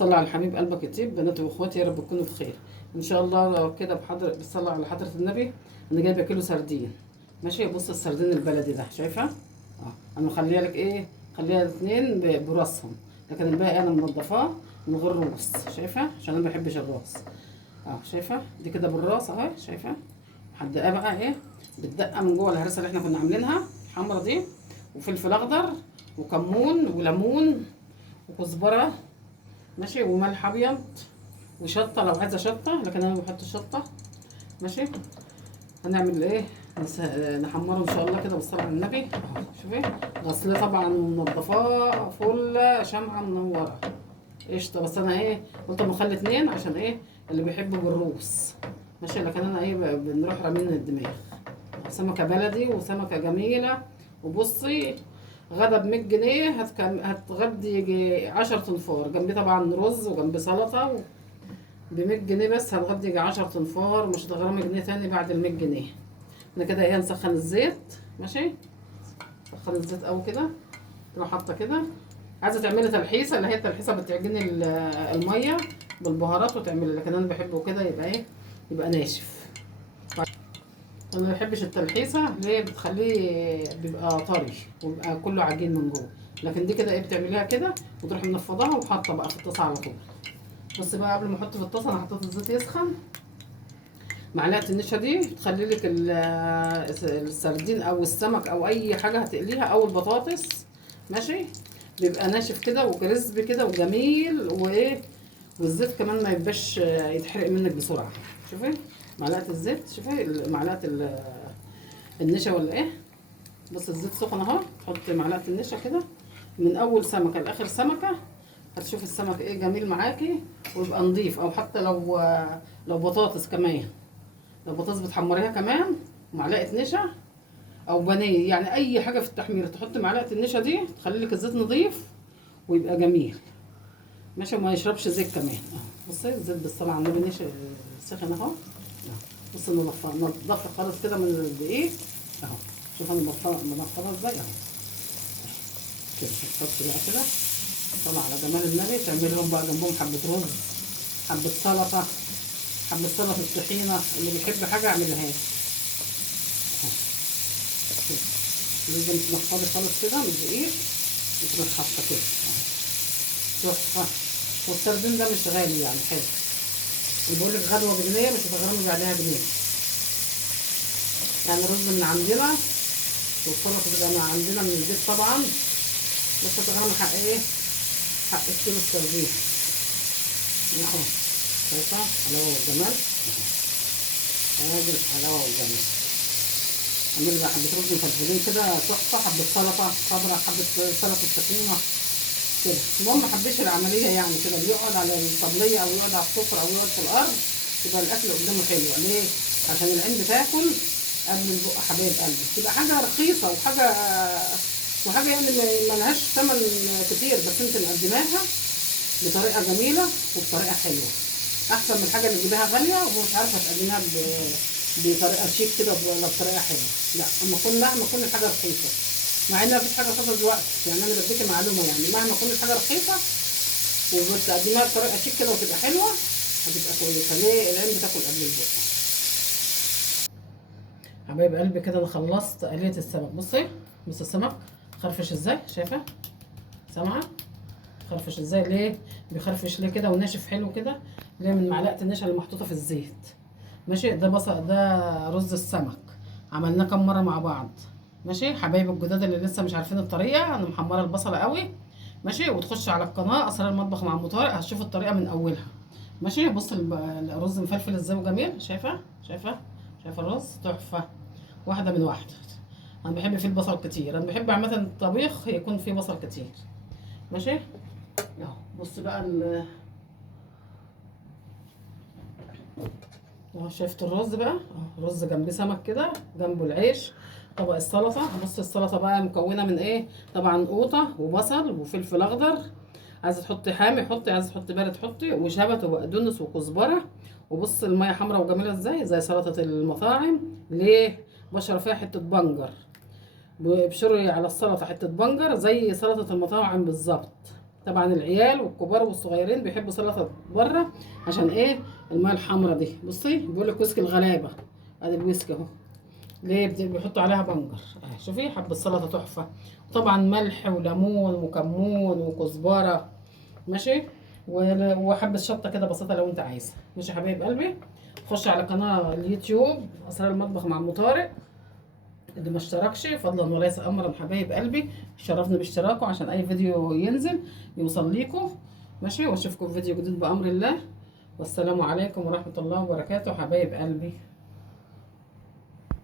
صلى على الحبيب قلبك يطيب. بناتي واخواتي يا رب تكونوا بخير ان شاء الله. كده بصلى على حضره النبي. انا جايبه كيلو سردين. ماشي، بص السردين البلدي ده شايفه. انا مخليها لك ايه، خليها اتنين براسهم، لكن الباقي انا منضفاه من غير روس. شايفه عشان انا ما بحبش الراس. شايفه دي كده بالراس اهي. شايفه هدقها بقى ايه، بتدقه من جوه الهرسه اللي احنا كنا عاملينها الحمرا دي، وفلفل اخضر وكمون وليمون وكزبره. ماشي، وملح ابيض وشطه لو عايزه شطه، لكن انا ما بحطش شطه. ماشي، هنعمل ايه، نحمره ان شاء الله كده بالصلاه على النبي اهو. شوفي غسله طبعا ومنضفاه فل شمعه منوره قشطه. بس انا ايه قلت اما اخلي اتنين عشان ايه اللي بيحبوا بالروس. ماشي، لكن انا ايه بنروح رامين الدماغ. سمكه بلدي وسمكه جميله. وبصي غدا ب100 جنيه هتغدي يجي 10 تنفار جنبي طبعا رز وجنبي سلطه. ب100 جنيه بس هتغدي يجي 10 تنفار، مش هتغرمي جنيه تاني بعد ال100 جنيه. انا كده ايه نسخن الزيت. ماشي، نسخن الزيت قوي كده. تروح حاطه كده. عايزه تعملي تلحيسه، اللي هي التلحيسه بتعجني الميه بالبهارات وتعملي، لكن انا بحبه كده يبقى ايه، يبقى ناشف. انا ما بحبش التلحيسه ليه، بتخليه بيبقى طري ويبقى كله عجين من جوه. لكن دي كده ايه بتعمليها كده وتروحي منفضاها وحاطه بقى في الطاسه على طول. بص بقى قبل ما احط في الطاسه انا حطيت الزيت يسخن. معلقه النشا دي بتخلي لك السردين او السمك او اي حاجه هتقليها او البطاطس. ماشي، بيبقى ناشف كده وكريسبي كده وجميل وايه، والزيت كمان ما يبقاش يتحرق منك بسرعه. شوفي معلقه الزيت، شوفي معلقه النشا ولا ايه. بص الزيت سخن اهو، تحط معلقه النشا كده من اول سمكه لاخر سمكه. هتشوف السمك ايه جميل معاكي ويبقى نضيف. او حتى لو بطاطس كمان، لو بطاطس بتحمريها كمان معلقه نشا او بانيه، يعني اي حاجه في التحمير تحط معلقه النشا دي تخلي لك الزيت نضيف ويبقى جميل. ماشي، وما يشربش زيت كمان اهو. بصي الزيت بالصلاه على النبي نشا سخن اهو. بصي نضفه خالص كده من الدقيق اهو. شوف انا منضفه ازاي اهو كده. هتحط بقى كده طبعا على جمال النبي، تعملي لهم بقى جنبهم حبه رز، حبه سلطه، حبه سلطه الطحينه. اللي بيحب حاجه اعملها له. لازم تنفضي خالص كده من الدقيق وتروح حاطه كده تحفه. والسردين ده مش غالي يعني حلو. اللي بقول لك غدوه بجنيه مش هتغرمي بعدها جنيه. يعني رز من عندنا والسلطه تبقى من عندنا من البيت طبعا، بس هتغرمي حق ايه، حق الكيلو السردين اهو. شايفه حلاوه والجمال، ادي الحلاوه والجمال. اعملي بقى حبه رز مفلفلين كده تحفه، حبه سلطه خضراء، حبه سلطه الطحينه كده. المهم ما حبيش العمليه يعني كده، بيقعد على الطبليه او يقعد على السفره او يقعد في الارض يبقى الاكل قدامه حلو. ليه؟ عشان العين بتاكل قبل البق حبايب قلبي. تبقى حاجه رخيصه وحاجه يعني ما لهاش ثمن كتير، بس انت مقدماها بطريقه جميله وبطريقه حلوه، احسن من الحاجه اللي تجيبها غاليه ومش عارفه تقدمها بطريقه شيك كده ولا بطريقه حلوه. لا، مهما تكون الحاجه رخيصه، مع ان مفيش حاجه رخيصه دلوقتي. يعني انا بديكي معلومه، يعني مهما تكون الحاجه رخيصه وبتقدمها بطريقه شيك كده وتبقى حلوه هتبقى كويسه. ليه؟ العين بتاكل قبل البق. حبايب قلبي كده انا خلصت قليه السمك. بصي السمك خرفش ازاي، شايفه سامعه خرفش ازاي؟ ليه بيخرفش ليه كده وناشف حلو كده؟ ليه؟ من معلقه النشا اللي محطوطه في الزيت. ماشي، ده بصل، ده رز السمك عملناه كام مره مع بعض. ماشي، حبايب الجداد اللي لسه مش عارفين الطريقه، انا محمره البصله قوي. ماشي، وتخش على القناه اسرار المطبخ مع ام طارق هتشوف الطريقه من اولها. ماشي، بص الرز مفلفل ازاي وجميل. شايفه الرز تحفه، واحده من واحده. انا بحب فيه البصل كتير، انا بحب عامه الطبيخ يكون فيه بصل كتير. ماشي اهو. بص بقى اهو، شفت الرز بقى اهو، رز جنبيه سمك كده، جنبه العيش، طبق السلطه. بص السلطه بقى مكونه من ايه، طبعا قوطه وبصل وفلفل اخضر، عايزه تحطي حامي حطي، عايزه تحطي بارد حطي، وشبت وبقدونس وكزبره. وبص الميه حمراء وجميله ازاي، زي سلطه المطاعم. ليه؟ بشر فيها حته بنجر، بشري على السلطه حته بنجر زي سلطه المطاعم بالظبط. طبعا العيال والكبار والصغيرين بيحبوا سلطه بره، عشان ايه؟ الميه الحمراء دي. بصي بيقول لك ويسك الغلابه، ادي الويسك اهو. ليه بيحطوا عليها بنجر اهي، شوفي حبه سلطه تحفه. طبعا ملح وليمون وكمون وكزبره، ماشي، وحبه شطه كده بسيطه لو انت عايزه. ماشي يا حبايب قلبي، خش على قناه اليوتيوب اسرار المطبخ مع ام طارق، اللي ما اشتركش فضلا وليس امرا حبايب قلبي شرفني باشتراكه عشان اي فيديو ينزل يوصل ليكم. ماشي، واشوفكم في فيديو جديد بامر الله، والسلام عليكم ورحمه الله وبركاته حبايب قلبي.